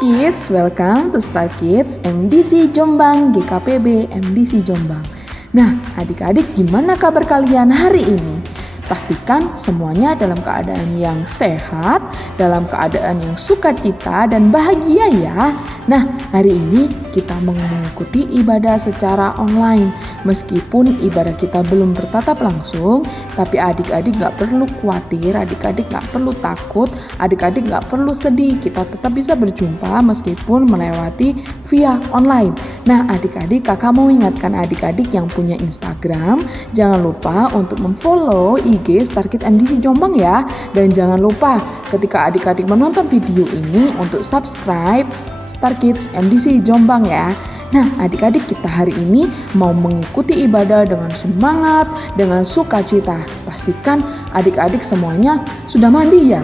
Kids, welcome to Star Kids MDC Jombang GKPB MDC Jombang. Nah, adik-adik gimana kabar kalian hari ini? Pastikan semuanya dalam keadaan yang sehat, dalam keadaan yang sukacita dan bahagia ya. Nah, hari ini kita mengikuti ibadah secara online. Meskipun ibadah kita belum bertatap langsung, tapi adik-adik gak perlu khawatir, adik-adik gak perlu takut, adik-adik gak perlu sedih. Kita tetap bisa berjumpa meskipun melewati via online. Nah, adik-adik, kakak mau ingatkan adik-adik yang punya Instagram, jangan lupa untuk memfollow IG Star Kids MDC Jombang ya. Dan jangan lupa ketika adik-adik menonton video ini untuk subscribe Star Kids MDC Jombang ya. Nah, adik-adik, kita hari ini mau mengikuti ibadah dengan semangat, dengan sukacita. Pastikan adik-adik semuanya sudah mandi ya.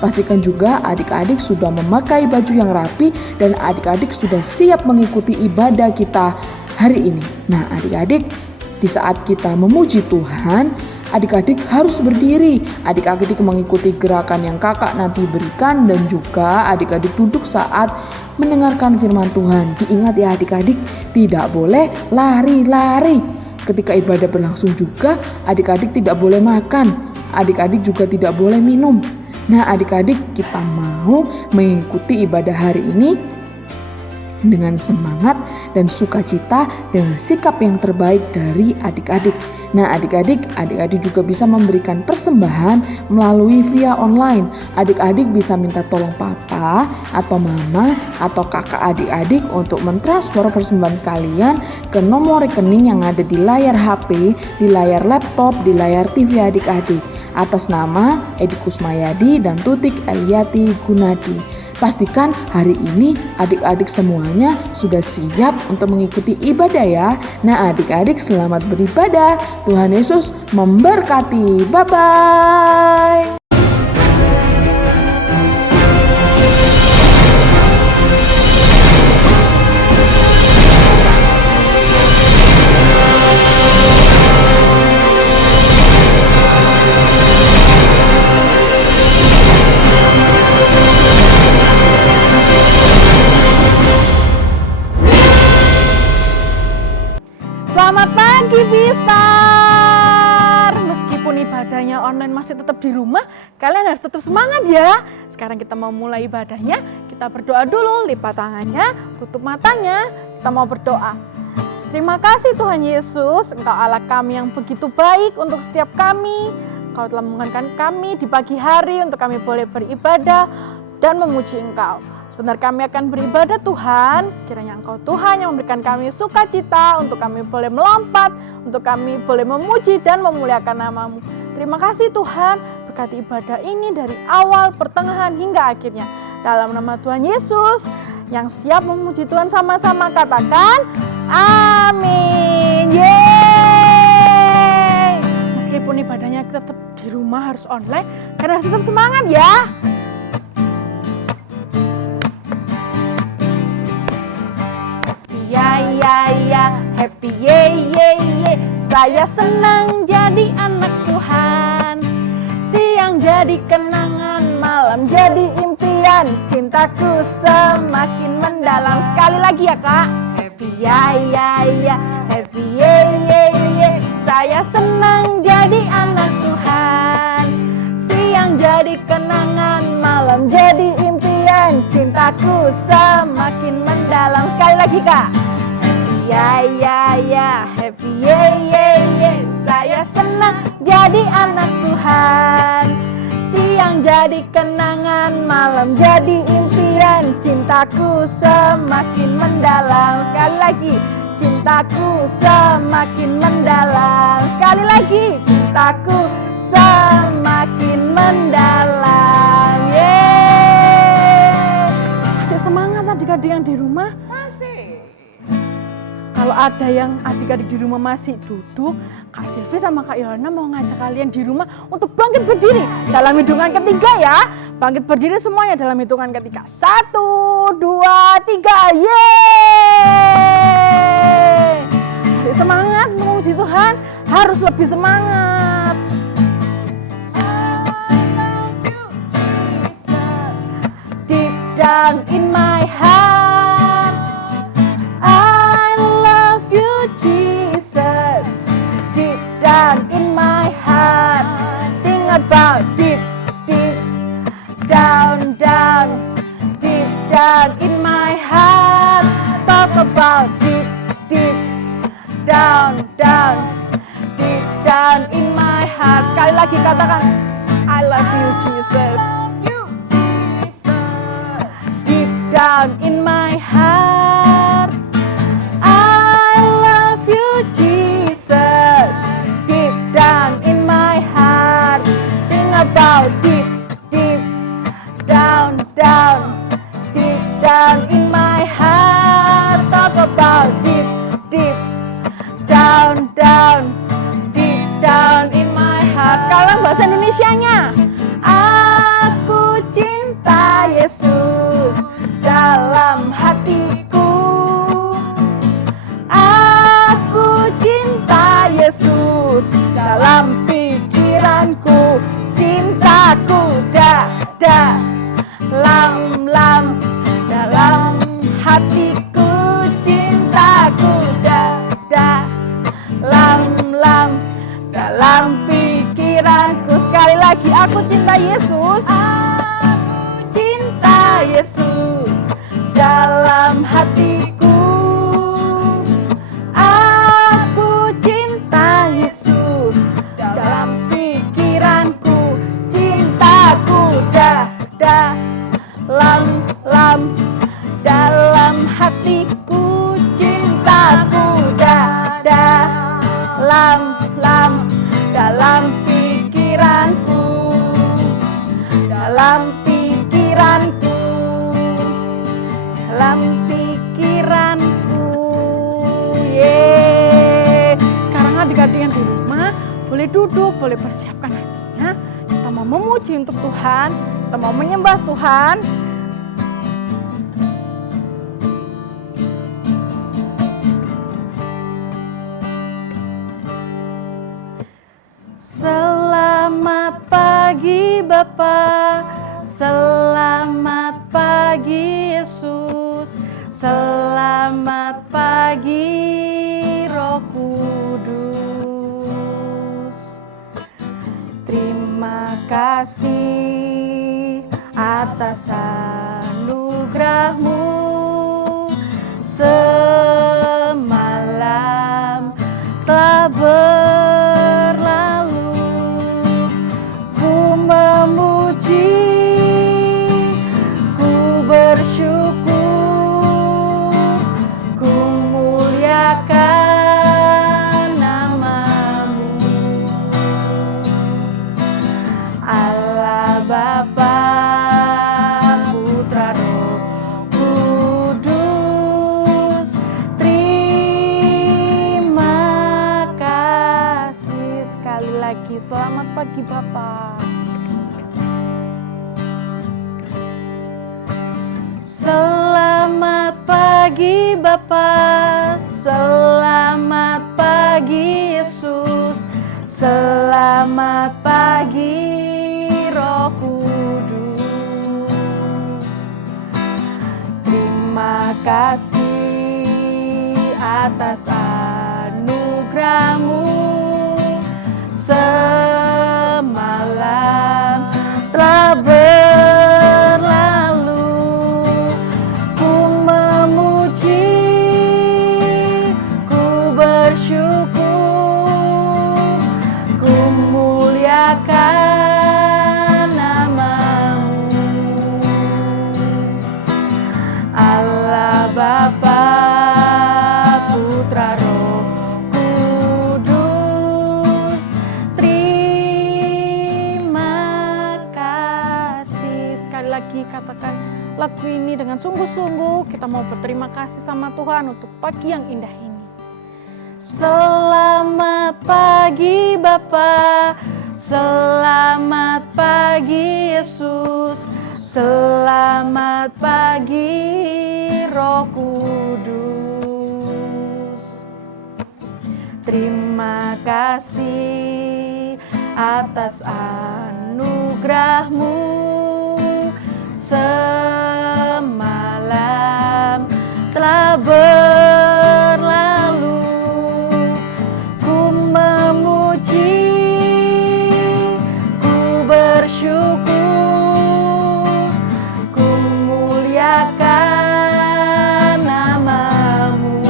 Pastikan juga adik-adik sudah memakai baju yang rapi dan adik-adik sudah siap mengikuti ibadah kita hari ini. Nah, adik-adik, di saat kita memuji Tuhan, adik-adik harus berdiri. Adik-adik mengikuti gerakan yang kakak nanti berikan dan juga adik-adik duduk saat mendengarkan firman Tuhan. Diingat ya adik-adik, tidak boleh lari-lari. Ketika ibadah berlangsung juga, adik-adik tidak boleh makan. Adik-adik juga tidak boleh minum. Nah, adik-adik, kita mau mengikuti ibadah hari ini dengan semangat dan sukacita, dengan sikap yang terbaik dari adik-adik. Nah, adik-adik juga bisa memberikan persembahan melalui via online. Adik-adik bisa minta tolong papa atau mama atau kakak adik-adik untuk mentransfer persembahan sekalian ke nomor rekening yang ada di layar HP, di layar laptop, di layar TV adik-adik atas nama Edi Kusmayadi dan Tutik Eliati Gunadi. Pastikan hari ini adik-adik semuanya sudah siap untuk mengikuti ibadah ya. Nah, adik-adik selamat beribadah. Tuhan Yesus memberkati. Bye-bye. Selamat pagi Bistar. Meskipun ibadahnya online masih tetap di rumah, kalian harus tetap semangat ya. Sekarang kita mau mulai ibadahnya. Kita berdoa dulu, lipat tangannya, tutup matanya. Kita mau berdoa. Terima kasih Tuhan Yesus, Engkau Allah kami yang begitu baik untuk setiap kami. Engkau telah menguatkan kami di pagi hari untuk kami boleh beribadah dan memuji Engkau. Sebentar kami akan beribadah Tuhan, kiranya Engkau Tuhan yang memberikan kami sukacita untuk kami boleh melompat, untuk kami boleh memuji dan memuliakan nama-Mu. Terima kasih Tuhan, berkati ibadah ini dari awal, pertengahan hingga akhirnya. Dalam nama Tuhan Yesus, yang siap memuji Tuhan sama-sama katakan, amin. Yeay! Meskipun ibadahnya tetap di rumah harus online, karena harus tetap semangat ya. Ya, happy ye. Saya senang jadi anak Tuhan. Siang jadi kenangan, malam jadi impian. Cintaku semakin mendalam. Sekali lagi ya kak. Happy ya, happy ye. Saya senang jadi anak Tuhan. Siang jadi kenangan, malam jadi impian. Cintaku semakin mendalam. Sekali lagi kak. Ya, happy ye. Saya senang jadi anak Tuhan. Siang jadi kenangan, malam jadi impian. Cintaku semakin mendalam. Sekali lagi, cintaku semakin mendalam. Sekali lagi, cintaku semakin mendalam. Yeay. Masih semangat adik-adik yang di rumah? Masih. Kalau ada yang adik-adik di rumah masih duduk, Kak Silvi sama Kak Yohana mau ngajak kalian di rumah untuk bangkit berdiri dalam hitungan ketiga ya. Bangkit berdiri semuanya dalam hitungan ketiga. 1, 2, 3, yeay! Masih semangat memuji Tuhan, harus lebih semangat. I love you, Jesus. Deep down in my heart. I love you, Jesus, deep down in my heart. Think about deep, deep down, down, deep down in my heart. Talk about deep, deep down, down, deep down in my heart. Sekali lagi katakan, I love you, Jesus. Deep down in my heart. I love you, Jesus. Deep down in my heart. Think about deep, deep down, down, deep down in my heart. Talk about deep, deep down, down, deep down in my heart. Sekarang bahasa Indonesianya. Aku cinta Yesus dalam hatiku. Aku cinta Yesus dalam pikiranku. Cintaku dalam hatiku. Cintaku dalam pikiranku. Sekali lagi, aku cinta Yesus. Aku cinta Yesus dalam hatiku. Aku cinta Yesus dalam pikiranku. Cintaku dalam hatiku. Cintaku dalam pikiranku. Dalam pikiranku. Dalam pikiranku. Yeay. Sekarang adik-adik yang di rumah boleh duduk, boleh persiapkan hatinya. Kita mau memuji untuk Tuhan, kita mau menyembah Tuhan. Selamat pagi Bapa, selamat pagi Yesus, selamat pagi Roh Kudus. Terima kasih atas anugerah-Mu. Semalam telah berlalu, ku memuji, ku bersyukur, ku muliakan nama-Mu. Allah Bapa, Putra, Roh Kudus, terima kasih. Sekali lagi, selamat pagi Bapa. Selamat pagi Bapa, selamat pagi Yesus, selamat pagi Roh Kudus. Terima kasih atas anugerah-Mu. Semalam telah berlalu, ku memuji, ku bersyukur, ku muliakan nama-Mu. Allah Bapa, Putra, Roh Kudus, terima kasih. Sekali lagi katakan lagu ini dengan sungguh-sungguh. Kita mau berterima kasih sama Tuhan untuk pagi yang indah ini. Selamat pagi Bapa, selamat pagi Yesus, selamat pagi Roh Kudus. Terima kasih atas anugerah-Mu. Semalam telah berlalu, ku memuji, ku bersyukur, ku muliakan namamu.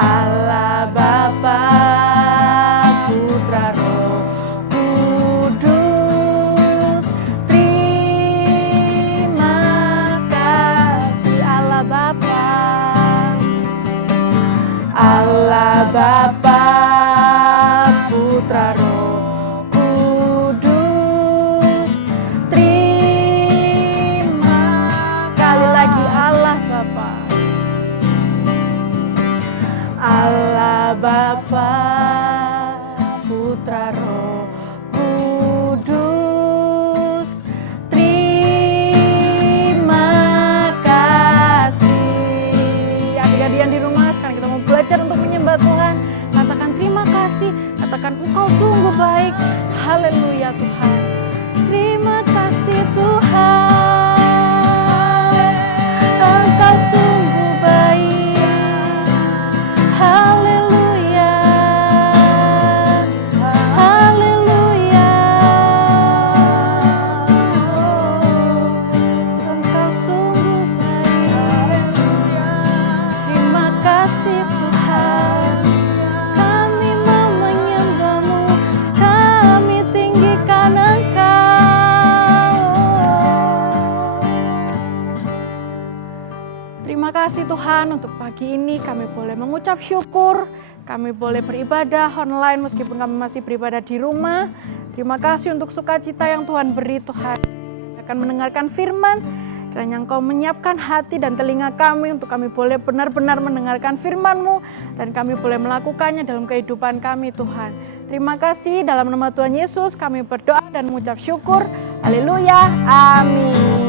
Allah Bapa, Putra, Roh Kudus, terima kasih. Allah Bapa, Allah Bapa, Putra, Roh Kudus, terima. Sekali lagi Allah Bapa, Allah Bapa, Putra, Roh Kudus, terima kasih. Adik-adik yang di rumah, sekarang kita mau belajar untuk menyembah Tuhan. Katakan terima kasih, katakan Engkau sungguh baik. Haleluya Tuhan. Terima kasih Tuhan, Engkau sungguh baik. Haleluya, haleluya. Engkau sungguh baik. Terima kasih Tuhan. Kami mau menyembah-Mu, kami tinggikan Engkau. Terima kasih Tuhan, untuk pagi ini kami boleh mengucap syukur, kami boleh beribadah online meskipun kami masih beribadah di rumah. Terima kasih untuk sukacita yang Tuhan beri Tuhan. Akan mendengarkan firman, kiranya Engkau menyiapkan hati dan telinga kami untuk kami boleh benar-benar mendengarkan firman-Mu dan kami boleh melakukannya dalam kehidupan kami Tuhan. Terima kasih, dalam nama Tuhan Yesus kami berdoa dan mengucap syukur. Haleluya, amin.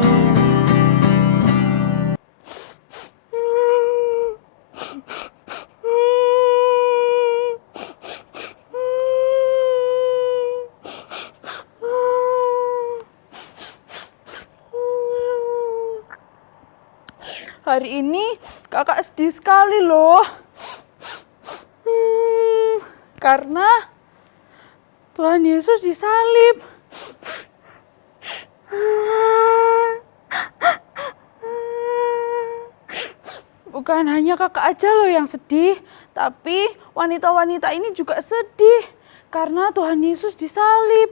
Hari ini kakak sedih sekali loh. Karena Tuhan Yesus disalib. Bukan hanya kakak aja loh yang sedih, tapi wanita-wanita ini juga sedih karena Tuhan Yesus disalib.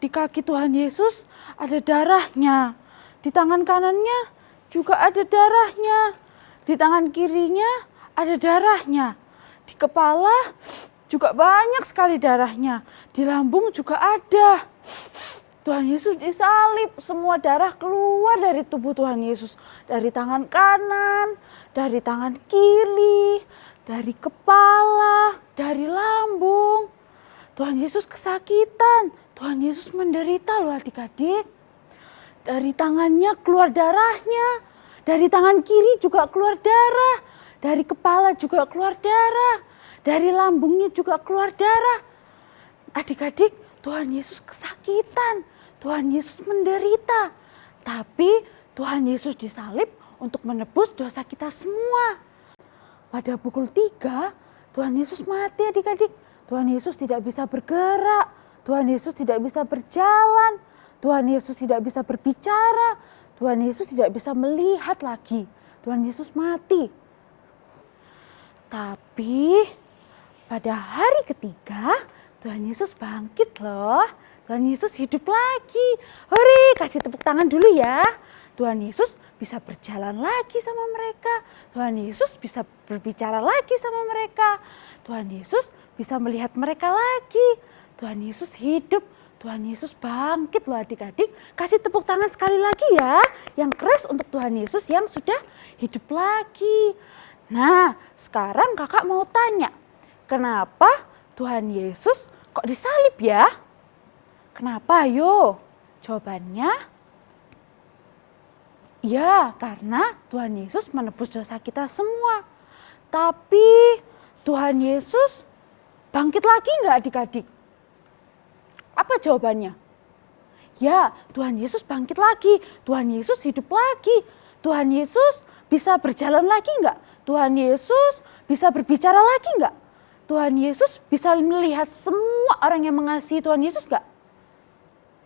Di kaki Tuhan Yesus ada darahnya. Di tangan kanannya juga ada darahnya. Di tangan kirinya ada darahnya. Di kepala juga banyak sekali darahnya. Di lambung juga ada. Tuhan Yesus disalib, semua darah keluar dari tubuh Tuhan Yesus. Dari tangan kanan, dari tangan kiri, dari kepala, dari lambung. Tuhan Yesus kesakitan, Tuhan Yesus menderita loh adik-adik. Dari tangannya keluar darahnya, dari tangan kiri juga keluar darah, dari kepala juga keluar darah, dari lambungnya juga keluar darah. Adik-adik, Tuhan Yesus kesakitan, Tuhan Yesus menderita. Tapi Tuhan Yesus disalib untuk menebus dosa kita semua. Pada pukul 3, Tuhan Yesus mati adik-adik. Tuhan Yesus tidak bisa bergerak, Tuhan Yesus tidak bisa berjalan. Tuhan Yesus tidak bisa berbicara, Tuhan Yesus tidak bisa melihat lagi. Tuhan Yesus mati. Tapi pada hari ketiga, Tuhan Yesus bangkit loh. Tuhan Yesus hidup lagi. Hore, kasih tepuk tangan dulu ya. Tuhan Yesus bisa berjalan lagi sama mereka. Tuhan Yesus bisa berbicara lagi sama mereka. Tuhan Yesus bisa melihat mereka lagi. Tuhan Yesus hidup. Tuhan Yesus bangkit loh adik-adik. Kasih tepuk tangan sekali lagi ya. Yang keras untuk Tuhan Yesus yang sudah hidup lagi. Nah, sekarang kakak mau tanya. Kenapa Tuhan Yesus kok disalib ya? Kenapa? Ayo, jawabannya. Ya, karena Tuhan Yesus menebus dosa kita semua. Tapi Tuhan Yesus bangkit lagi enggak adik-adik? Apa jawabannya? Ya, Tuhan Yesus bangkit lagi, Tuhan Yesus hidup lagi, Tuhan Yesus bisa berjalan lagi enggak? Tuhan Yesus bisa berbicara lagi enggak? Tuhan Yesus bisa melihat semua orang yang mengasihi Tuhan Yesus enggak?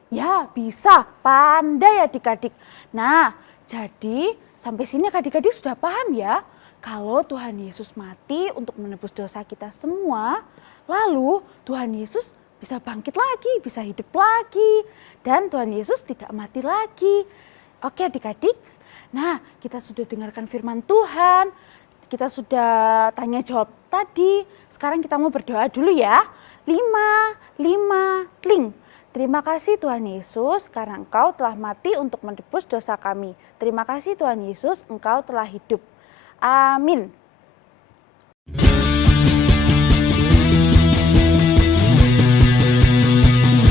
Ya, bisa. Pandai adik-adik. Nah, jadi sampai sini adik-adik sudah paham ya? Kalau Tuhan Yesus mati untuk menebus dosa kita semua, lalu Tuhan Yesus bisa bangkit lagi, bisa hidup lagi. Dan Tuhan Yesus tidak mati lagi. Oke adik-adik, nah kita sudah dengarkan firman Tuhan, kita sudah tanya jawab tadi. Sekarang kita mau berdoa dulu ya. 5, kling. Terima kasih Tuhan Yesus karena Engkau telah mati untuk menebus dosa kami. Terima kasih Tuhan Yesus, Engkau telah hidup. Amin.